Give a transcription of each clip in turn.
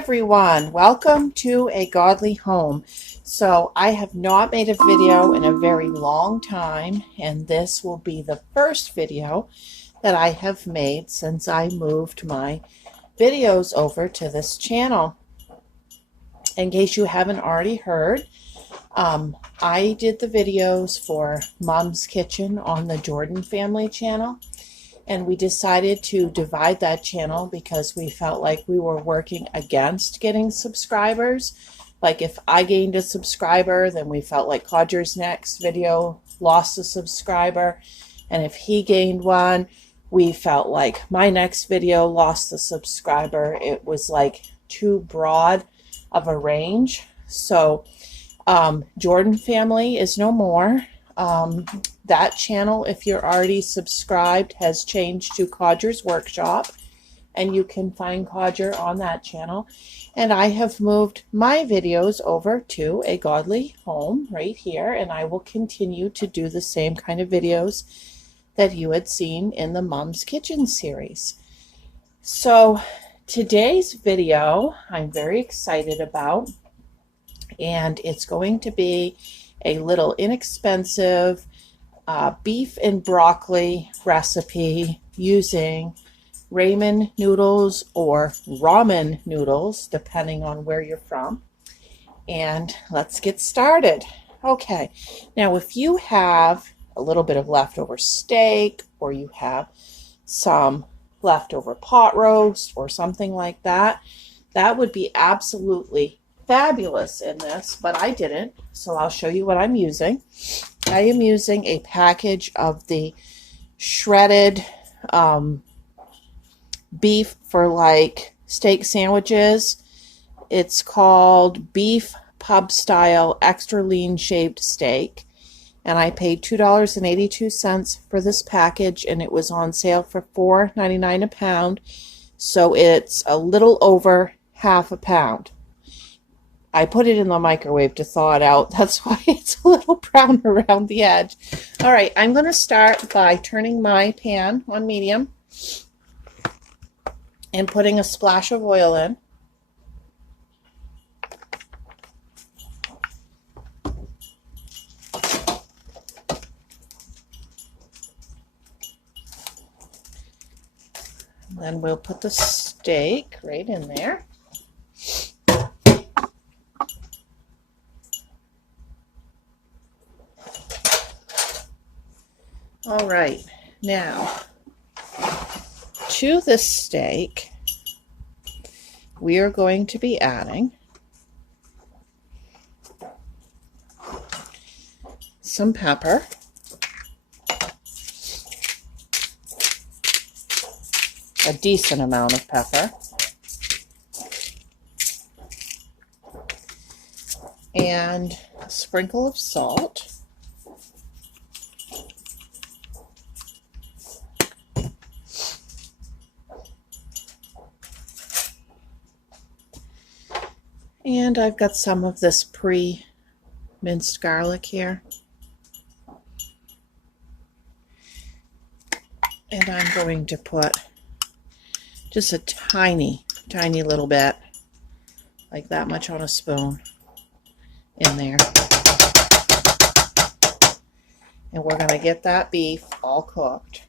everyone, welcome to A Godly Home. So I have not made a video in a very long time, and this will be the first video that I have made since I moved my videos over to this channel. In case you haven't already heard, I did the videos for Mom's Kitchen on the Jordan family channel. And we decided to divide that channel because we felt like we were working against getting subscribers. Like if I gained a subscriber, then we felt like Codger's next video lost a subscriber. And if he gained one, we felt like my next video lost a subscriber. It was like too broad of a range. So Jordan family is no more. That channel, if you're already subscribed, has changed to Codger's Workshop, and you can find Codger on that channel. And I have moved my videos over to A Godly Home right here, and I will continue to do the same kind of videos that you had seen in the Mom's Kitchen series. So today's video I'm very excited about, and it's going to be a little inexpensive beef and broccoli recipe using ramen noodles or ramen noodles, depending on where you're from. And let's get started. Okay, now if you have a little bit of leftover steak, or you have some leftover pot roast or something like that, that would be absolutely fabulous in this, but I didn't, so I'll show you what I'm using. I am using a package of the shredded beef for like steak sandwiches. It's called Beef Pub Style Extra Lean Shaved Steak, and I paid $2.82 for this package, and it was on sale for $4.99 a pound, so it's a little over half a pound. I put it in the microwave to thaw it out. That's why it's a little brown around the edge. All right, I'm going to start by turning my pan on medium and putting a splash of oil in. Then we'll put the steak right in there. All right, now to this steak, we are going to be adding some pepper, a decent amount of pepper, and a sprinkle of salt. And I've got some of this pre-minced garlic here. And I'm going to put just a tiny, tiny little bit, like that much on a spoon, in there. And we're going to get that beef all cooked.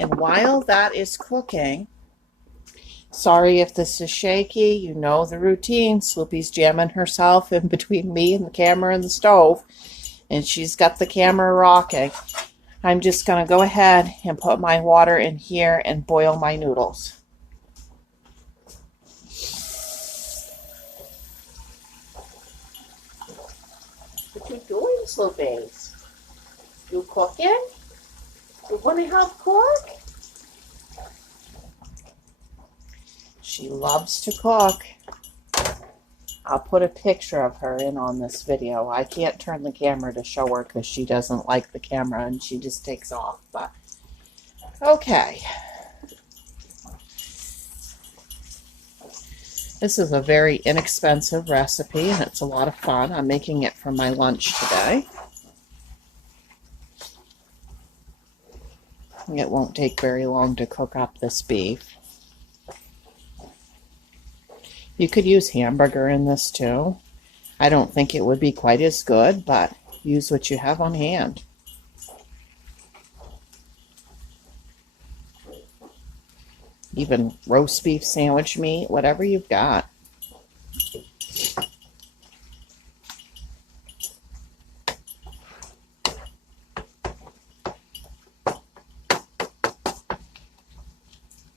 And while that is cooking, sorry if this is shaky, you know the routine. Sloopy's jamming herself in between me and the camera and the stove, and she's got the camera rocking. I'm just going to go ahead and put my water in here and boil my noodles. What you doing, Sloopy? You cooking? You want to help cook? She loves to cook. I'll put a picture of her in on this video. I can't turn the camera to show her because she doesn't like the camera and she just takes off. But okay. This is a very inexpensive recipe and it's a lot of fun. I'm making it for my lunch today. It won't take very long to cook up this beef. You could use hamburger in this too. I don't think it would be quite as good, but use what you have on hand. Even roast beef sandwich meat, whatever you've got.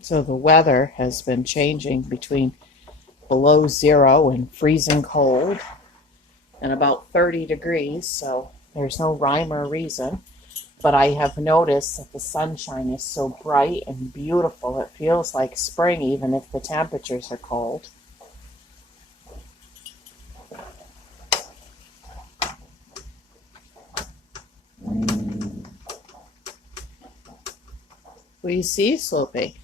So the weather has been changing between below 0 and freezing cold and about 30 degrees, so there's no rhyme or reason. But I have noticed that the sunshine is so bright and beautiful, it feels like spring even if the temperatures are cold. What do you see, Sloopy?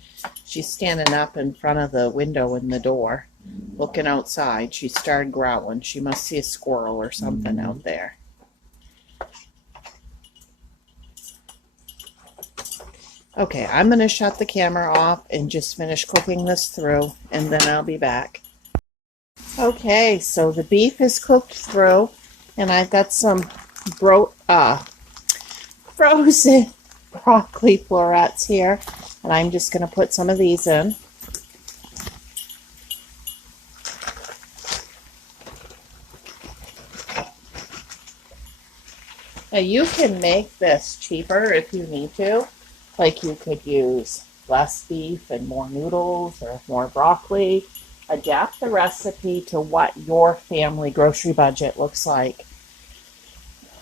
She's standing up in front of the window in the door, looking outside. She started growling. She must see a squirrel or something out there. Okay, I'm going to shut the camera off and just finish cooking this through, and then I'll be back. Okay, so the beef is cooked through, and I've got some frozen broccoli florets here, and I'm just going to put some of these in. Now you can make this cheaper if you need to. Like you could use less beef and more noodles or more broccoli. Adapt the recipe to what your family grocery budget looks like.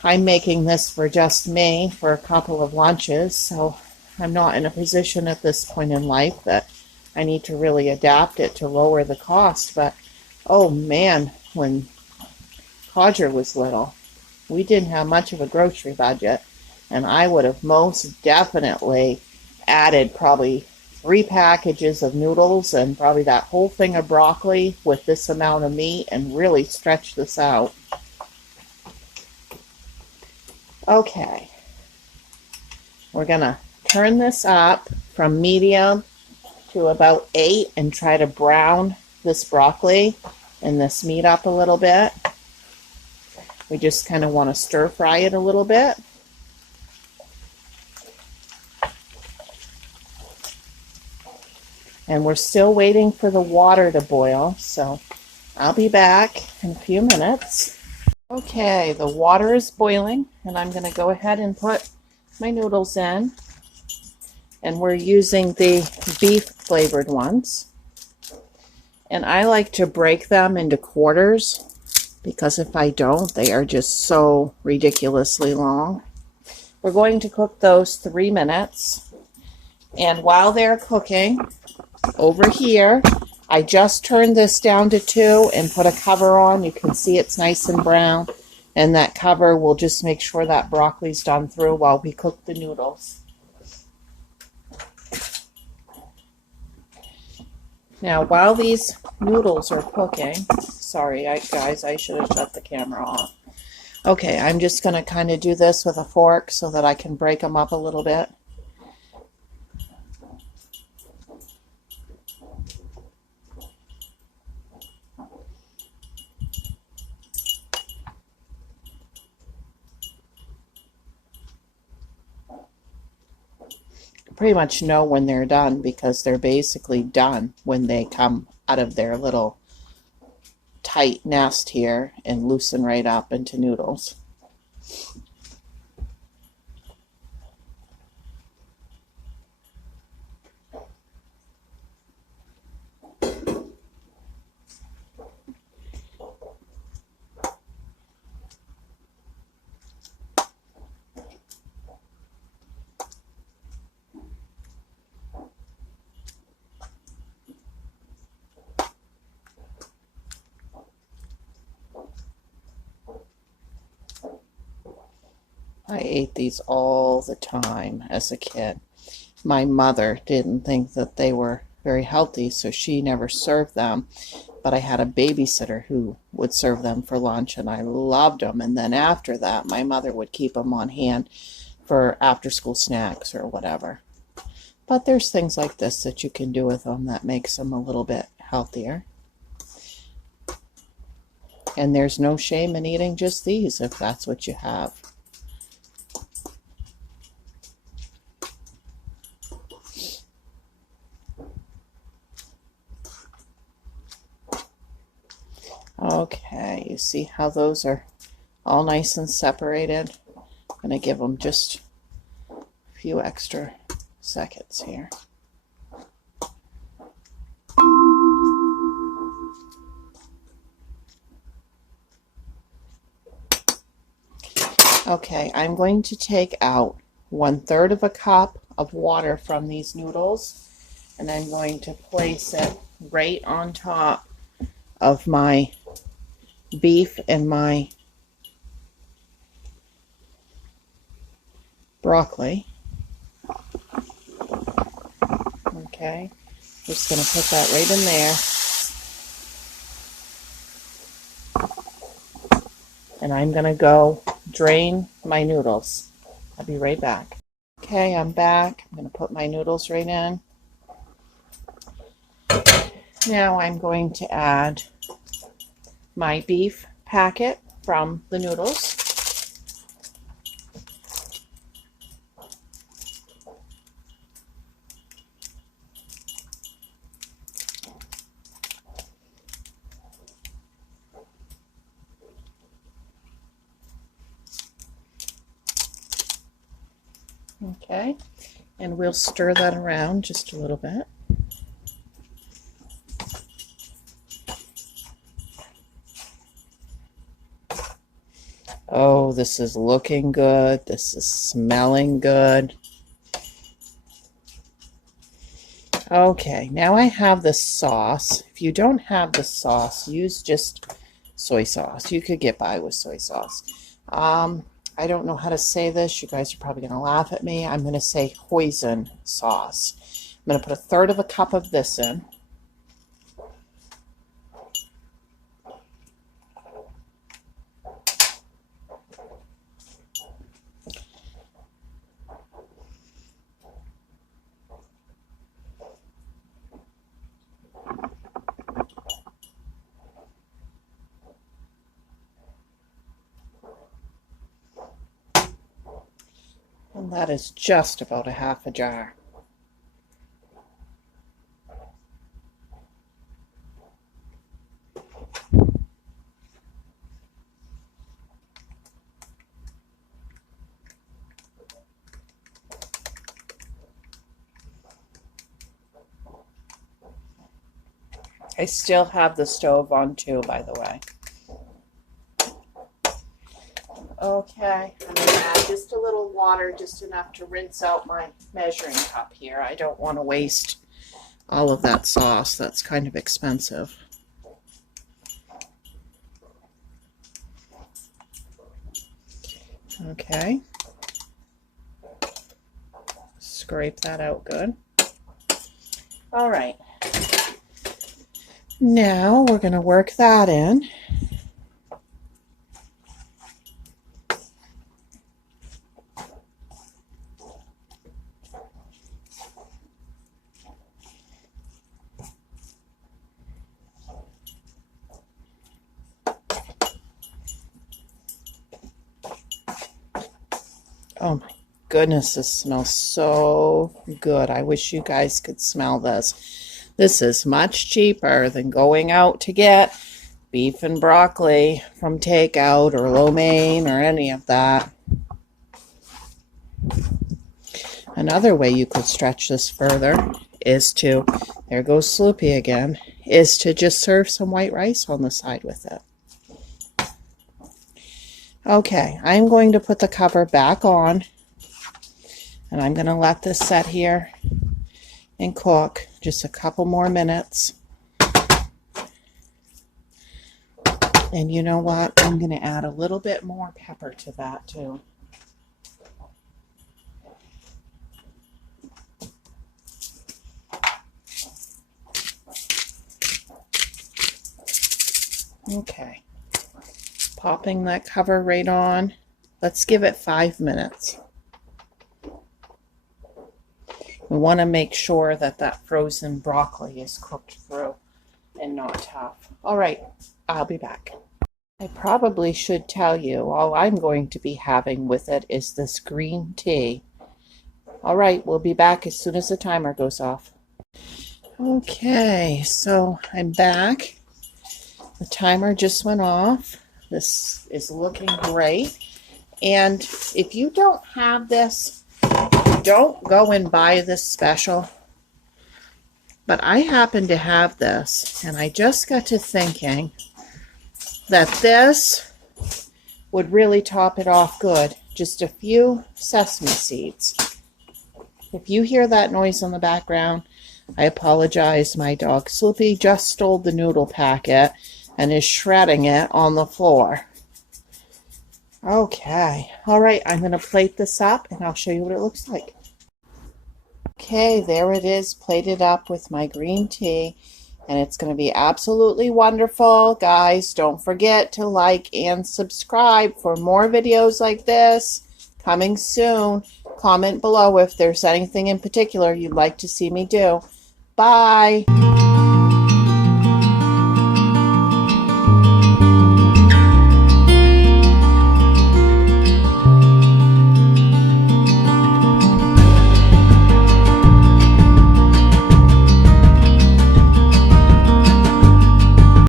I'm making this for just me for a couple of lunches, so I'm not in a position at this point in life that I need to really adapt it to lower the cost. But oh man, when Codger was little, we didn't have much of a grocery budget, and I would have most definitely added probably 3 packages of noodles and probably that whole thing of broccoli with this amount of meat and really stretch this out. Okay, we're gonna turn this up from medium to about 8 and try to brown this broccoli and this meat up a little bit. We just kind of want to stir fry it a little bit. And we're still waiting for the water to boil, so I'll be back in a few minutes. Okay, the water is boiling, and I'm going to go ahead and put my noodles in. And we're using the beef flavored ones. And I like to break them into quarters, because if I don't, they are just so ridiculously long. We're going to cook those 3 minutes. And while they're cooking, over here, I just turned this down to 2 and put a cover on. You can see it's nice and brown. And that cover will just make sure that broccoli's done through while we cook the noodles. Now, while these noodles are cooking, sorry, guys, I should have shut the camera off. Okay, I'm just going to kind of do this with a fork so that I can break them up a little bit. Pretty much know when they're done because they're basically done when they come out of their little tight nest here and loosen right up into noodles. I ate these all the time as a kid. My mother didn't think that they were very healthy, so she never served them. But I had a babysitter who would serve them for lunch, and I loved them. And then after that, my mother would keep them on hand for after-school snacks or whatever. But there's things like this that you can do with them that makes them a little bit healthier. And there's no shame in eating just these if that's what you have. Okay, you see how those are all nice and separated? I'm going to give them just a few extra seconds here. Okay, I'm going to take out 1/3 of a cup of water from these noodles, and I'm going to place it right on top of my beef and my broccoli. Okay, just going to put that right in there. And I'm going to go drain my noodles. I'll be right back. Okay, I'm back. I'm going to put my noodles right in. Now I'm going to add my beef packet from the noodles. Okay, and we'll stir that around just a little bit. Oh, this is looking good. This is smelling good. Okay, now I have the sauce. If you don't have the sauce, use just soy sauce. You could get by with soy sauce. I don't know how to say this. You guys are probably going to laugh at me. I'm going to say hoisin sauce. I'm going to put 1/3 of a cup of this in. And that is just about a half a jar. I still have the stove on too, by the way. Okay, I'm going to add just a little water, just enough to rinse out my measuring cup here. I don't want to waste all of that sauce. That's kind of expensive. Okay. Scrape that out good. All right. Now we're going to work that in. Oh my goodness, this smells so good. I wish you guys could smell this. This is much cheaper than going out to get beef and broccoli from takeout or lo mein or any of that. Another way you could stretch this further is to, there goes Sloopy again, is to just serve some white rice on the side with it. Okay, I'm going to put the cover back on, and I'm going to let this set here and cook just a couple more minutes. And you know what? I'm going to add a little bit more pepper to that too. Okay. Popping that cover right on. Let's give it 5 minutes. We want to make sure that that frozen broccoli is cooked through and not tough. All right, I'll be back. I probably should tell you, all I'm going to be having with it is this green tea. All right, we'll be back as soon as the timer goes off. Okay, so I'm back. The timer just went off. This is looking great. And if you don't have this, don't go and buy this special. But I happen to have this, and I just got to thinking that this would really top it off good. Just a few sesame seeds. If you hear that noise in the background, I apologize. My dog Slippy just stole the noodle packet and is shredding it on the floor. Okay, all right, I'm going to plate this up and I'll show you what it looks like. Okay, there it is, plated up with my green tea, and it's going to be absolutely wonderful. Guys, don't forget to like and subscribe for more videos like this coming soon. Comment below if there's anything in particular you'd like to see me do. Bye.